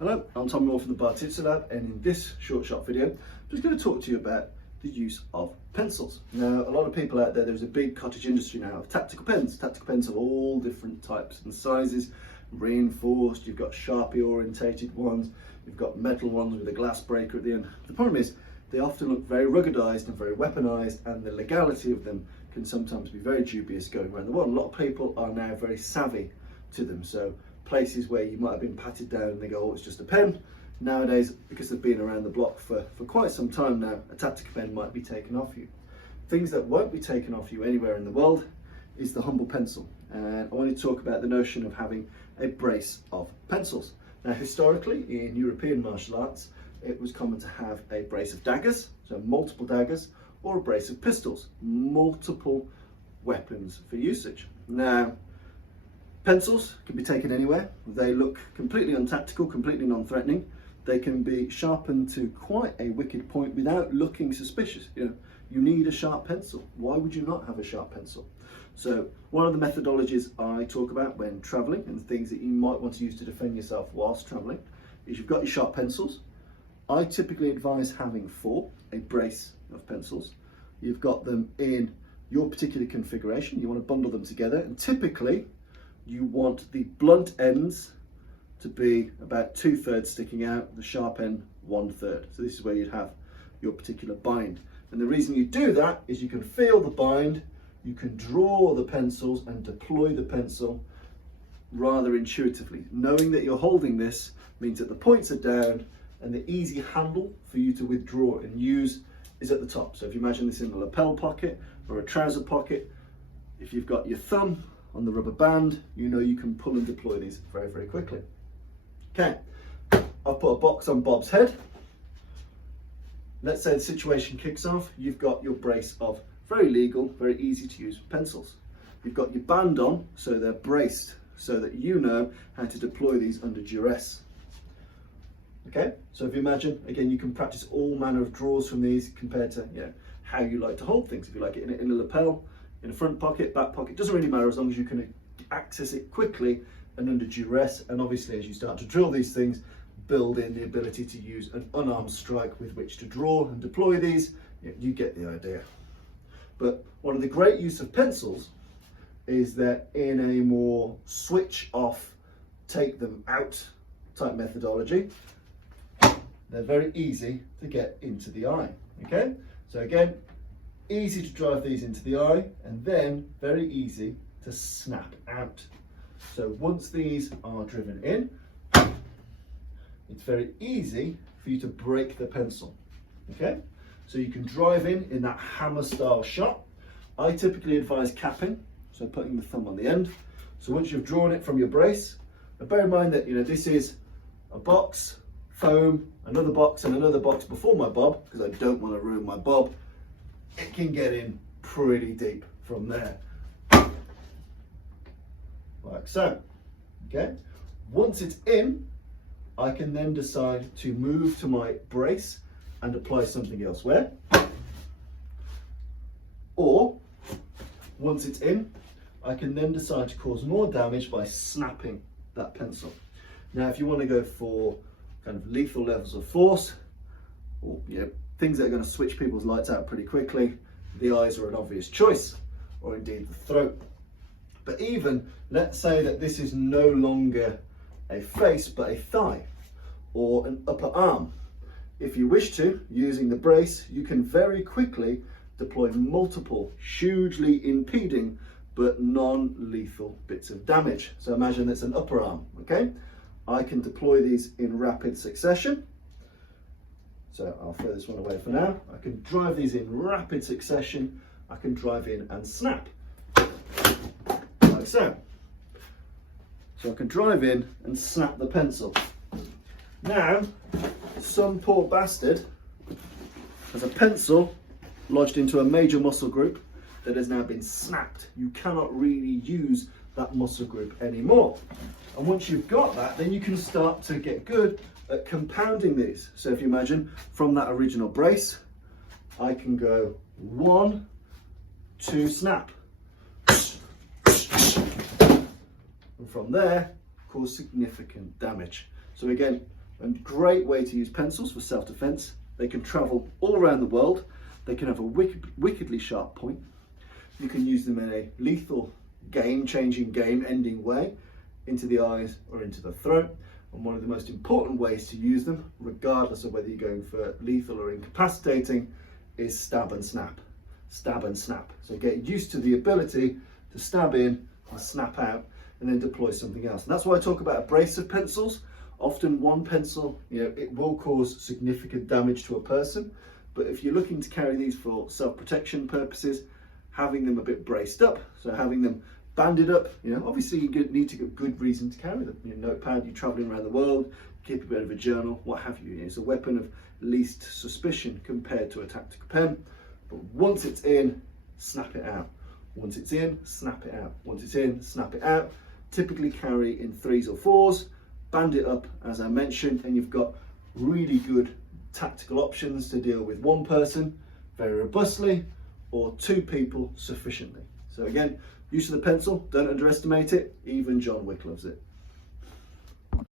Hello, I'm Tom Moore from the Bartitsu Lab, and in this short video, I'm just going to talk to you about the use of pencils. Now, a lot of people out there's a big cottage industry now of tactical pens of all different types and sizes, reinforced, you've got Sharpie orientated ones, you've got metal ones with a glass breaker at the end. The problem is, they often look very ruggedized and very weaponized, and the legality of them can sometimes be very dubious going around the world. A lot of people are now very savvy to them, so places where you might have been patted down and they go, oh, it's just a pen. Nowadays, because they've been around the block for quite some time now, a tactical pen might be taken off you. Things that won't be taken off you anywhere in the world is the humble pencil. And I want to talk about the notion of having a brace of pencils. Now, historically, in European martial arts, it was common to have a brace of daggers, so multiple daggers, or a brace of pistols, multiple weapons for usage. Now, pencils can be taken anywhere. They look completely untactical, completely non-threatening. They can be sharpened to quite a wicked point without looking suspicious. You need a sharp pencil. Why would you not have a sharp pencil? So one of the methodologies I talk about when traveling and things that you might want to use to defend yourself whilst traveling is you've got your sharp pencils. I typically advise having a brace of pencils. You've got them in your particular configuration. You want to bundle them together, and typically you want the blunt ends to be about 2/3 sticking out, the sharp end 1/3. So this is where you'd have your particular bind. And the reason you do that is you can feel the bind, you can draw the pencils and deploy the pencil rather intuitively. Knowing that you're holding this means that the points are down and the easy handle for you to withdraw and use is at the top. So if you imagine this in a lapel pocket or a trouser pocket, if you've got your thumb on the rubber band, you know you can pull and deploy these very, very quickly. Okay, I've put a box on Bob's head. Let's say the situation kicks off. You've got your brace of very legal, very easy to use pencils. You've got your band on, so they're braced, so that you know how to deploy these under duress. Okay, so if you imagine, again, you can practice all manner of draws from these compared to how you like to hold things. If you like it in a lapel, in a front pocket, back pocket, doesn't really matter as long as you can access it quickly and under duress. And obviously, as you start to drill these things, build in the ability to use an unarmed strike with which to draw and deploy these. You get the idea. But one of the great use of pencils is that in a more switch off, take them out type methodology, they're very easy to get into the eye. Okay, so again, easy to drive these into the eye, and then very easy to snap out. So once these are driven in, it's very easy for you to break the pencil. Okay, so you can drive in that hammer style shot. I typically advise capping, so putting the thumb on the end. So once you've drawn it from your brace, and bear in mind that this is a box, foam, another box and another box before my bob, because I don't want to ruin my bob. It can get in pretty deep from there, like so. Okay, once it's in, I can then decide to move to my brace and apply something elsewhere, or once it's in, I can then decide to cause more damage by snapping that pencil. Now, if you want to go for kind of lethal levels of force, or things that are going to switch people's lights out pretty quickly, the eyes are an obvious choice, or indeed the throat. But even, let's say that this is no longer a face, but a thigh, or an upper arm. If you wish to, using the brace, you can very quickly deploy multiple, hugely impeding, but non-lethal bits of damage. So imagine that's an upper arm, okay? I can deploy these in rapid succession. So I'll throw this one away for now. I can drive these in rapid succession. I can drive in and snap, like so. So I can drive in and snap the pencil. Now, some poor bastard has a pencil lodged into a major muscle group that has now been snapped. You cannot really use that muscle group anymore. And once you've got that, then you can start to get good at compounding these. So if you imagine from that original brace, I can go 1, 2, snap. And from there, cause significant damage. So again, A great way to use pencils for self-defense. They can travel all around the world. They can have a wickedly sharp point. You can use them in a lethal, game-changing, game-ending way, into the eyes or into the throat. And one of the most important ways to use them, regardless of whether you're going for lethal or incapacitating, is stab and snap. Stab and snap. So get used to the ability to stab in and snap out and then deploy something else. And that's why I talk about a brace of pencils. Often one pencil, it will cause significant damage to a person, but if you're looking to carry these for self-protection purposes, having them a bit braced up, so having them banded up, obviously you need to get good reason to carry them. Notepad, you're traveling around the world, keep a bit of a journal, what have you. It's a weapon of least suspicion compared to a tactical pen, but once it's in, snap it out. Once it's in, snap it out. Once it's in, snap it out. Typically carry in 3s or 4s, band it up as I mentioned, and you've got really good tactical options to deal with one person very robustly or 2 people sufficiently. So again, use of the pencil, don't underestimate it, even John Wick loves it.